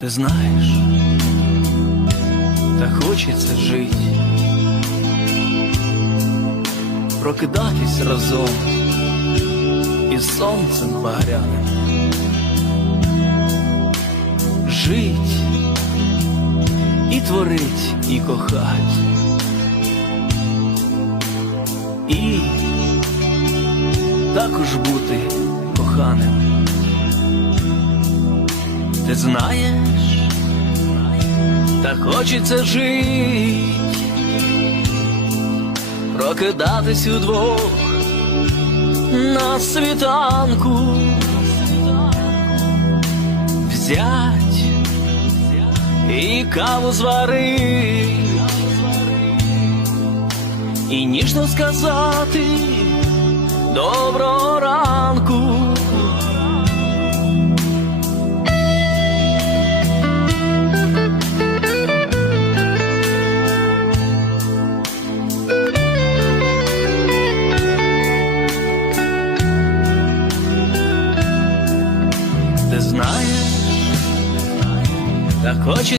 Ти знаєш, так хочеться жить, прокидатись разом із сонцем багряним, жить і творить, і кохать, і також бути коханим. Ти знаєш, так хочеться жить, прокидатись удвох на світанку, взять і каву зварить, і ніжно сказати доброго Ти знаєш, так хоче.